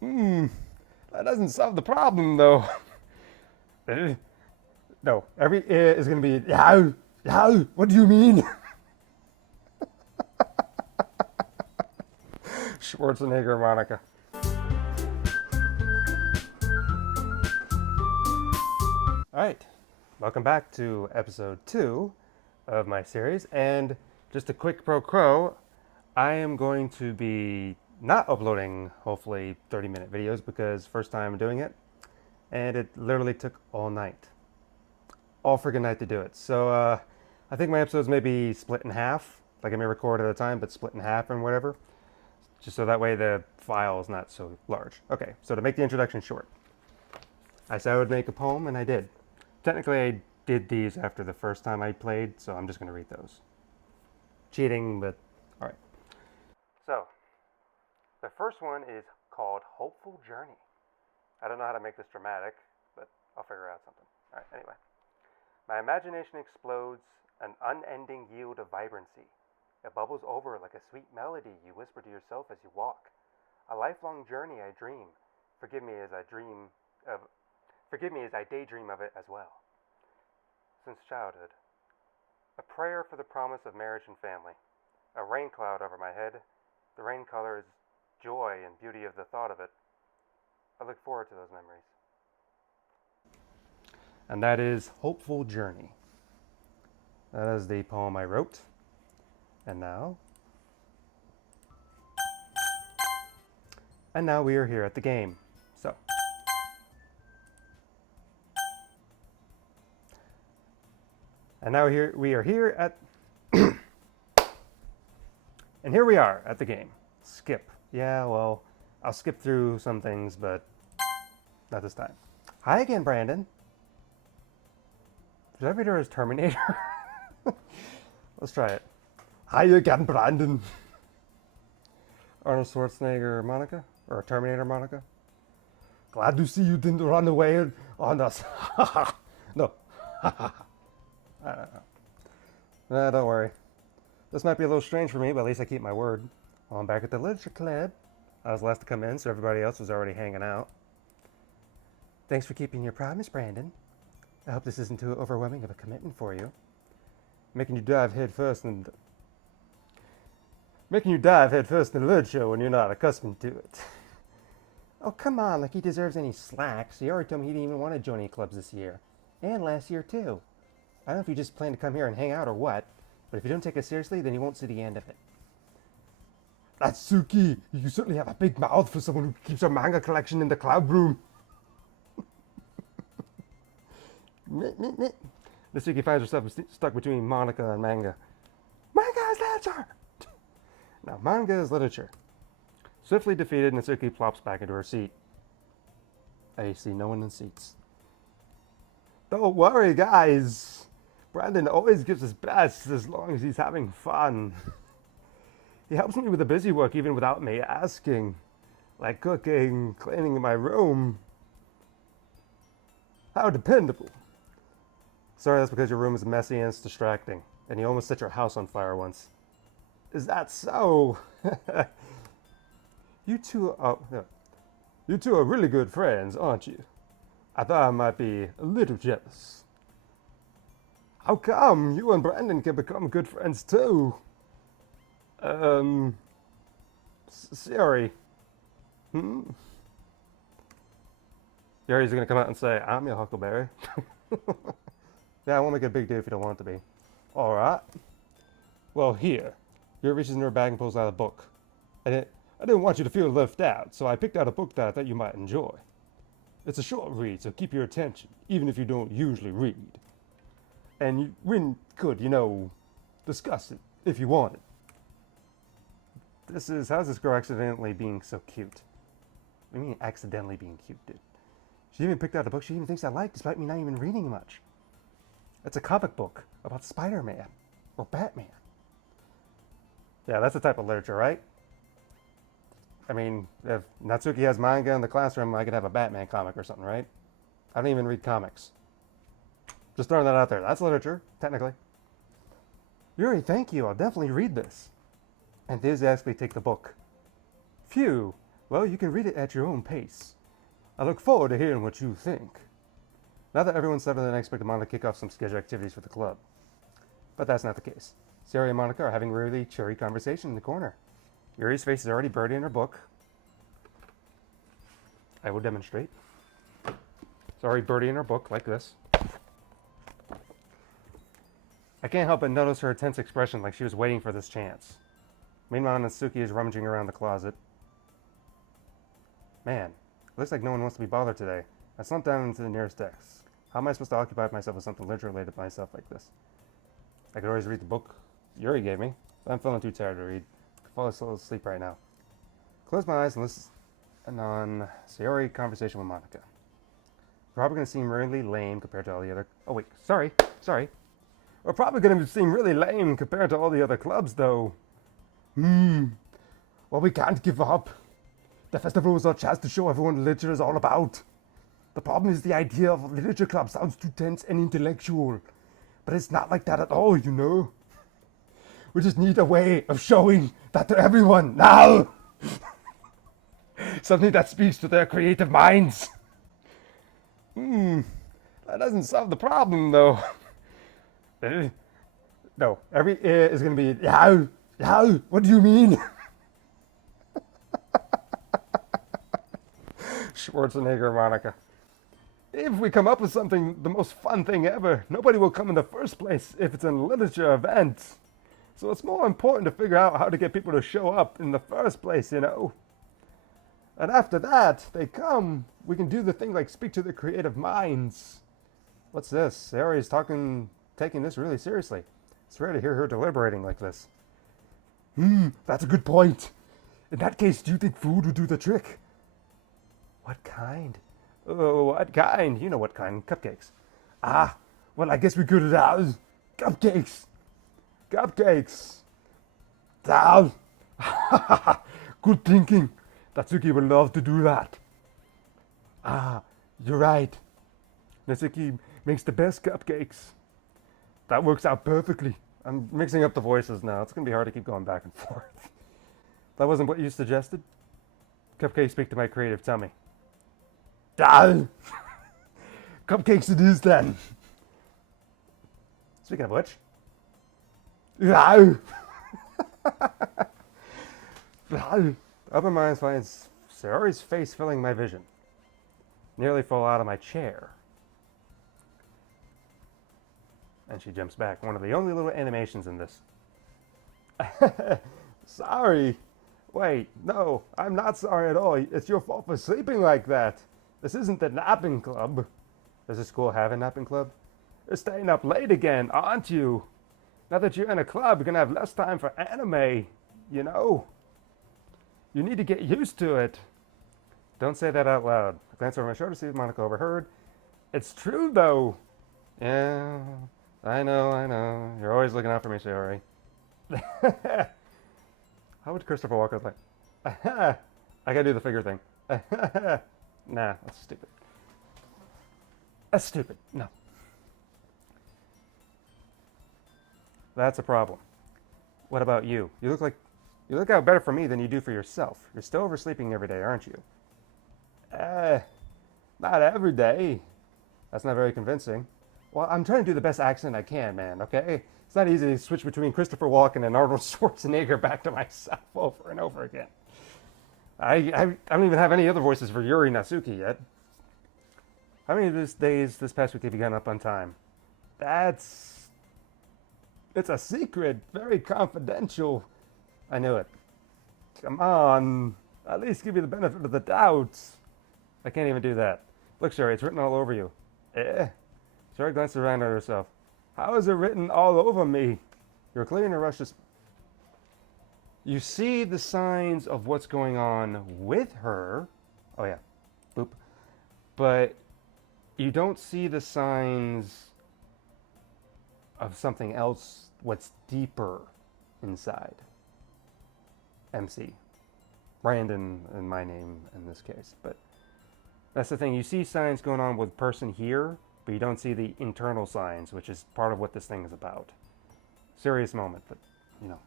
That doesn't solve the problem, though. No, every is going to be, yeah, yeah, what do you mean? Schwarzenegger, Monica. All right, welcome back to episode 2 of my series. And just a quick pro quo, I am going to be not uploading, hopefully, 30-minute videos because first time doing it, and it literally took all night. All friggin' night to do it. So I think my episodes may be split in half, like I may record at a time, but split in half and whatever, just so that way the file is not so large. Okay, so to make the introduction short, I said I would make a poem, and I did. Technically, I did these after the first time I played, so I'm just going to read those. Cheating, but all right. So, the first one is called Hopeful Journey. I don't know how to make this dramatic, but I'll figure out something. All right, anyway. My imagination explodes, an unending yield of vibrancy. It bubbles over like a sweet melody you whisper to yourself as you walk. A lifelong journey I dream. Forgive me as I daydream of it as well. Since childhood. A prayer for the promise of marriage and family. A rain cloud over my head. The rain color is joy and beauty of the thought of it. I look forward to those memories. And that is Hopeful Journey. That is the poem I wrote. And now we are here at the game. So and now we are here at and here we are at the game. Skip. Yeah, well, I'll skip through some things, but not this time. Hi again, Brandon. Did I read her as Terminator? Let's try it. Hi again, Brandon. Arnold Schwarzenegger, Monica? Or Terminator, Monica? Glad to see you didn't run away on us. No. I don't know. Nah, don't worry. This might be a little strange for me, but at least I keep my word. Well, I'm back at the Literature Club. I was last to come in, so everybody else was already hanging out. Thanks for keeping your promise, Brandon. I hope this isn't too overwhelming of a commitment for you. Making you dive head first in literature when you're not accustomed to it. Oh, come on, like he deserves any slacks. He already told me he didn't even want to join any clubs this year. And last year, too. I don't know if you just plan to come here and hang out or what, but if you don't take it seriously, then you won't see the end of it. Natsuki, you certainly have a big mouth for someone who keeps her manga collection in the club room. Natsuki finds herself stuck between Monica and manga. Manga is literature! Now, manga is literature. Swiftly defeated, Natsuki plops back into her seat. I see no one in seats. Don't worry, guys. Brandon always gives his best as long as he's having fun. He helps me with the busy work even without me asking. Like cooking, cleaning my room. How dependable. Sorry, that's because your room is messy and it's distracting. And you almost set your house on fire once. Is that so? You two are really good friends, aren't you? I thought I might be a little jealous. How come you and Brandon can become good friends too? Sorry. Yuri's gonna come out and say, I'm your Huckleberry. Yeah, I won't make it a big deal if you don't want it to be. Alright. Well, here. Yuri reaches in her bag and pulls out a book. I didn't want you to feel left out, so I picked out a book that I thought you might enjoy. It's a short read, so keep your attention, even if you don't usually read. And we could, discuss it if you wanted. How's this girl accidentally being so cute? What do you mean accidentally being cute, dude? She even picked out a book she even thinks I like, despite me not even reading much. It's a comic book about Spider-Man or Batman. Yeah, that's the type of literature, right? I mean, if Natsuki has manga in the classroom, I could have a Batman comic or something, right? I don't even read comics. Just throwing that out there. That's literature, technically. Yuri, thank you. I'll definitely read this. Enthusiastically take the book. Phew, Well, you can read it at your own pace. I look forward to hearing what you think. Now that everyone's settled in, I expect Monika to kick off some scheduled activities for the club. But that's not the case. Sayori and Monika are having a really cheery conversation in the corner. Yuri's face is already buried in her book. I will demonstrate. It's already buried in her book, like this. I can't help but notice her tense expression, like she was waiting for this chance. Meanwhile, Natsuki is rummaging around the closet. Man, looks like no one wants to be bothered today. I slumped down into the nearest desk. How am I supposed to occupy myself with something literature related to myself like this? I could always read the book Yuri gave me, but I'm feeling too tired to read. I could fall asleep right now. Close my eyes and listen on Sayori conversation with Monika. Probably going to seem really lame compared to all the other... Oh wait, sorry. We're probably going to seem really lame compared to all the other clubs, though. Well, we can't give up. The festival was our chance to show everyone what literature is all about. The problem is the idea of a literature club sounds too tense and intellectual. But it's not like that at all, you know. We just need a way of showing that to everyone now. Something that speaks to their creative minds. That doesn't solve the problem, though. No, every is going to be, how, what do you mean? Schwarzenegger, Monika. If we come up with something, the most fun thing ever, nobody will come in the first place if it's a literature event. So it's more important to figure out how to get people to show up in the first place, you know. And after that, they come, we can do the thing like speak to their creative minds. What's this? Sayori's taking this really seriously. It's rare to hear her deliberating like this. That's a good point. In that case, do you think food would do the trick? What kind? Oh, what kind? You know what kind. Cupcakes. Well, I guess we could have cupcakes. Cupcakes. Good thinking. Natsuki would love to do that. You're right. Natsuki makes the best cupcakes. That works out perfectly. I'm mixing up the voices now. It's going to be hard to keep going back and forth. That wasn't what you suggested? Cupcakes speak to my creative tummy. Cupcakes it is then. Speaking of which. Open my eyes finds Sayori's face filling my vision. Nearly fall out of my chair. And she jumps back. One of the only little animations in this. Sorry. Wait, no, I'm not sorry at all. It's your fault for sleeping like that. This isn't the napping club. Does the school have a napping club? You're staying up late again, aren't you? Now that you're in a club, you're going to have less time for anime, you know? You need to get used to it. Don't say that out loud. I glance over my shoulder to see if Monika overheard. It's true, though. Yeah, I know. You're always looking out for me, Sayori. How would Christopher Walken like? I gotta do the figure thing. Nah, that's stupid. That's stupid. No. That's a problem. What about you? You look out better for me than you do for yourself. You're still oversleeping every day, aren't you? Not every day. That's not very convincing. Well, I'm trying to do the best accent I can, man, okay? It's not easy to switch between Christopher Walken and Arnold Schwarzenegger back to myself over and over again. I don't even have any other voices for Yuri Natsuki yet. How many of these days this past week have you gotten up on time? It's a secret, very confidential. I knew it. Come on, at least give you the benefit of the doubt. I can't even do that. Look, Sherry, it's written all over you. Sherry glances around at herself. How is it written all over me? You're clearly in a rush to... You see the signs of what's going on with her. Oh, yeah. Boop. But you don't see the signs of something else, what's deeper inside. MC. Brandon in my name in this case. But that's the thing. You see signs going on with person here, but you don't see the internal signs, which is part of what this thing is about. Serious moment, but, you know.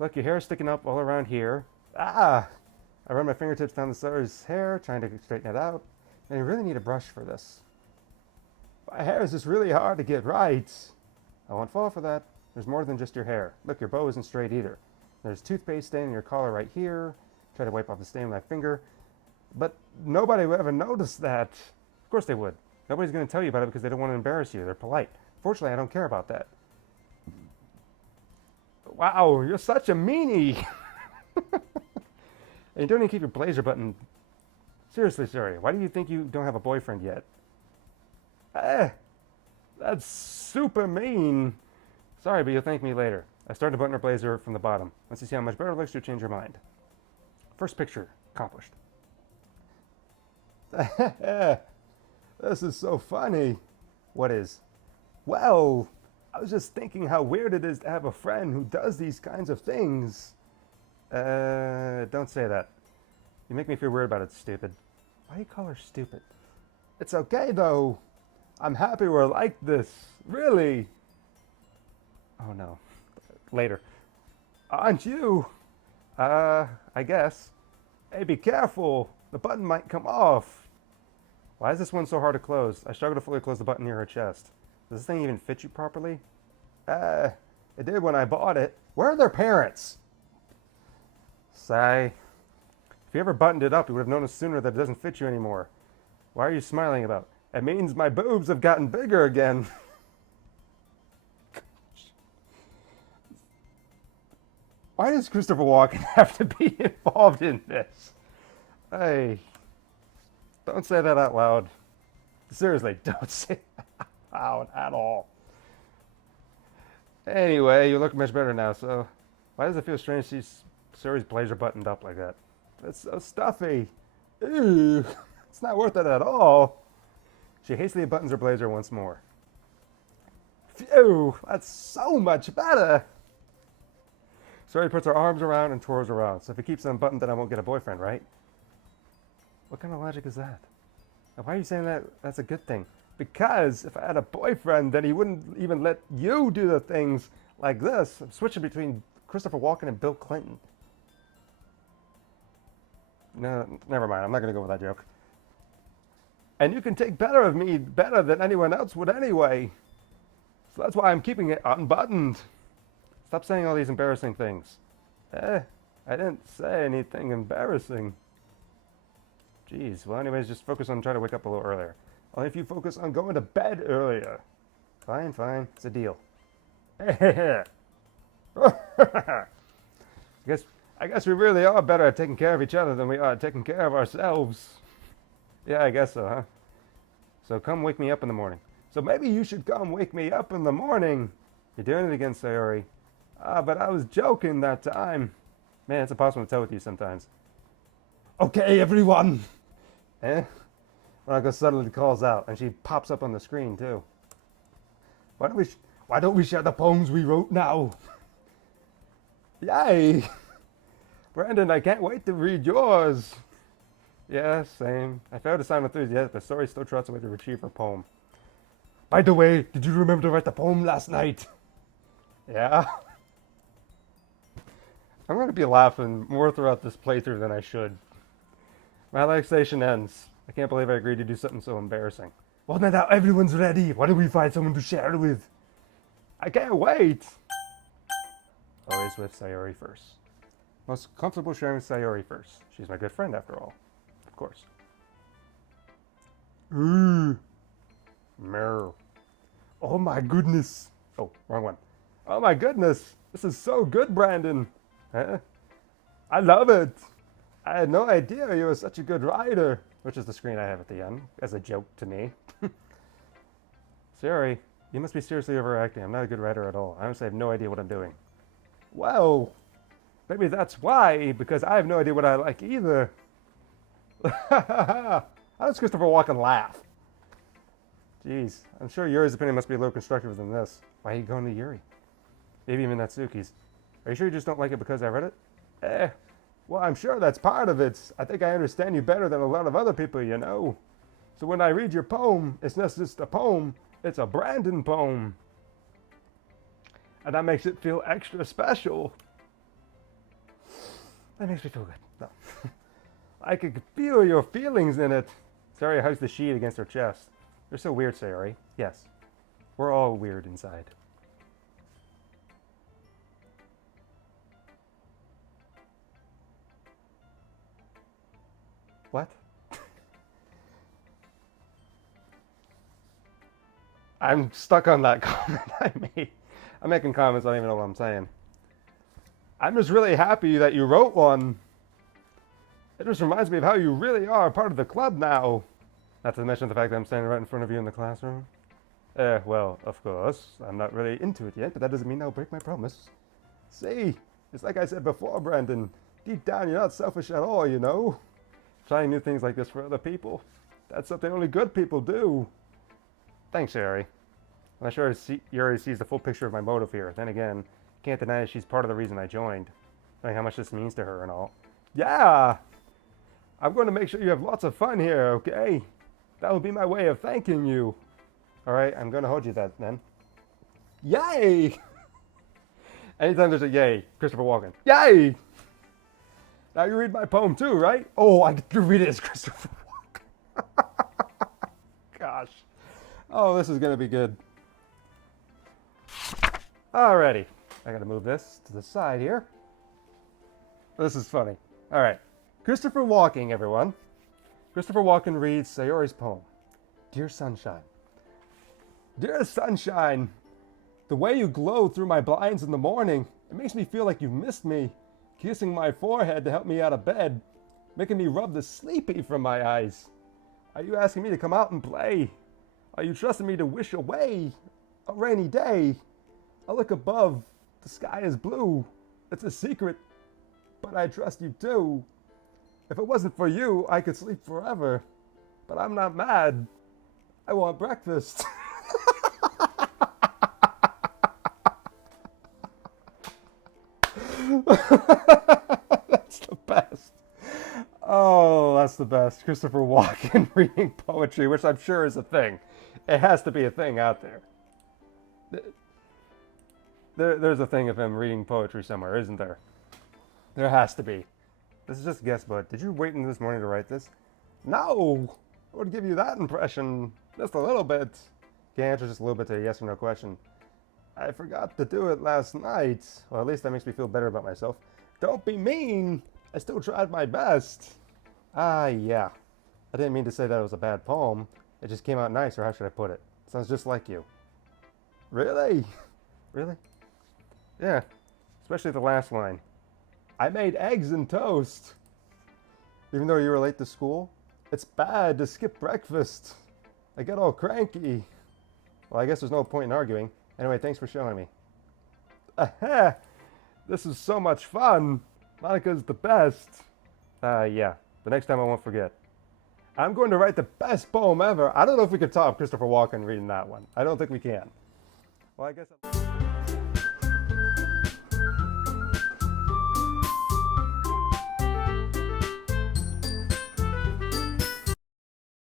Look, your hair's sticking up all around here. I run my fingertips down the Sawyer's hair, trying to straighten it out. And you really need a brush for this. My hair is just really hard to get right. I won't fall for that. There's more than just your hair. Look, your bow isn't straight either. There's toothpaste stain in your collar right here. Try to wipe off the stain with my finger. But nobody would ever notice that. Of course they would. Nobody's going to tell you about it because they don't want to embarrass you. They're polite. Fortunately, I don't care about that. Wow, you're such a meanie. And you don't even keep your blazer button. Seriously, Siri, why do you think you don't have a boyfriend yet? That's super mean. Sorry, but you'll thank me later. I started to button her blazer from the bottom. Once you see how much better it looks, you'll change your mind. First picture, accomplished. This is so funny. What is? Well, I was just thinking how weird it is to have a friend who does these kinds of things. Don't say that. You make me feel weird about it, stupid. Why do you call her stupid? It's okay, though. I'm happy we're like this. Really. Oh, no. Later. Aren't you? I guess. Hey, be careful. The button might come off. Why is this one so hard to close? I struggle to fully close the button near her chest. Does this thing even fit you properly? It did when I bought it. Where are their parents? Sigh. If you ever buttoned it up, you would have noticed sooner that it doesn't fit you anymore. Why are you smiling about? It means my boobs have gotten bigger again. Why does Christopher Walken have to be involved in this? Hey, don't say that out loud. Seriously, don't say that out loud at all. Anyway, you look much better now, so why does it feel strange to see Suri's blazer buttoned up like that? That's so stuffy. Ew, it's not worth it at all. She hastily buttons her blazer once more. Phew, that's so much better. Suri puts her arms around and twirls around. So if it keeps unbuttoned, then I won't get a boyfriend, right? What kind of logic is that? Now, why are you saying that that's a good thing? Because if I had a boyfriend, then he wouldn't even let you do the things like this. I'm switching between Christopher Walken and Bill Clinton. No, never mind. I'm not going to go with that joke. And you can take better of me better than anyone else would anyway. So that's why I'm keeping it unbuttoned. Stop saying all these embarrassing things. I didn't say anything embarrassing. Jeez. Well, anyways, just focus on trying to wake up a little earlier. Only if you focus on going to bed earlier. Fine, fine. It's a deal. I guess we really are better at taking care of each other than we are at taking care of ourselves. Yeah, I guess so, huh? So come wake me up in the morning. So maybe you should come wake me up in the morning. You're doing it again, Sayori. But I was joking that time. Man, it's impossible to tell with you sometimes. Okay, everyone. Monika suddenly calls out, and she pops up on the screen, too. Why don't we share the poems we wrote now? Yay! Brandon, I can't wait to read yours. Yeah, same. I failed to sound enthusiastic, but Suri still trots away to retrieve her poem. By the way, did you remember to write the poem last night? Yeah. I'm going to be laughing more throughout this playthrough than I should. My relaxation ends. I can't believe I agreed to do something so embarrassing. Well, now everyone's ready. Why don't we find someone to share it with? I can't wait. Always with Sayori first. Most comfortable sharing with Sayori first. She's my good friend after all. Of course. Mer. Oh my goodness. Oh, wrong one. Oh my goodness. This is so good, Brandon. Huh? I love it. I had no idea you were such a good writer. Which is the screen I have at the end, as a joke to me. Siri, you must be seriously overacting. I'm not a good writer at all. I honestly have no idea what I'm doing. Well, maybe that's why, because I have no idea what I like either. How does Christopher Walken laugh? Jeez, I'm sure Yuri's opinion must be a little constructive than this. Why are you going to Yuri? Maybe even Natsuki's. Are you sure you just don't like it because I read it? Well, I'm sure that's part of it. I think I understand you better than a lot of other people, you know. So when I read your poem, it's not just a poem, it's a Brandon poem. And that makes it feel extra special. That makes me feel good. No. I could feel your feelings in it. Sayori hugs the sheet against her chest. You're so weird, Sayori. Yes, we're all weird inside. What? I'm stuck on that comment I made. I'm making comments, I don't even know what I'm saying. I'm just really happy that you wrote one. It just reminds me of how you really are part of the club now. Not to mention the fact that I'm standing right in front of you in the classroom. Well, of course, I'm not really into it yet, but that doesn't mean I'll break my promise. See, it's like I said before, Brandon. Deep down, you're not selfish at all, you know? Trying new things like this for other people. That's something only good people do. Thanks, Sayori. I'm not sure Yuri sees the full picture of my motive here. Then again, can't deny she's part of the reason I joined. Knowing how much this means to her and all. Yeah! I'm going to make sure you have lots of fun here, okay? That will be my way of thanking you. Alright, I'm going to hold you that then. Yay! Anytime there's a yay, Christopher Walken. Yay! Now you read my poem too, right? Oh, I get to read it as Christopher Walken. Gosh. Oh, this is going to be good. Alrighty. I got to move this to the side here. This is funny. Alright. Christopher Walken, everyone. Christopher Walken reads Sayori's poem. Dear Sunshine. Dear Sunshine, the way you glow through my blinds in the morning, it makes me feel like you've missed me. Kissing my forehead to help me out of bed, making me rub the sleepy from my eyes. Are you asking me to come out and play? Are you trusting me to wish away a rainy day? I look above, the sky is blue. It's a secret, but I trust you too. If it wasn't for you, I could sleep forever. But I'm not mad. I want breakfast. That's the best. Oh, that's the best. Christopher Walken reading poetry, which I'm sure is a thing. It has to be a thing out there. There's a thing of him reading poetry somewhere, isn't there? There has to be. This is just a guess, but did you wait until this morning to write this? No! I would give you that impression. Just a little bit. Can you answer just a little bit to a yes or no question? I forgot to do it last night. Well, at least that makes me feel better about myself. Don't be mean! I still tried my best. Ah, yeah. I didn't mean to say that it was a bad poem. It just came out nice, or how should I put it? Sounds just like you. Really? Really? Yeah. Especially the last line. I made eggs and toast. Even though you were late to school, it's bad to skip breakfast. I get all cranky. Well, I guess there's no point in arguing. Anyway, thanks for showing me. Aha! This is so much fun. Monika's the best. Yeah. The next time I won't forget. I'm going to write the best poem ever. I don't know if we could top Christopher Walken reading that one. I don't think we can. Well, I guess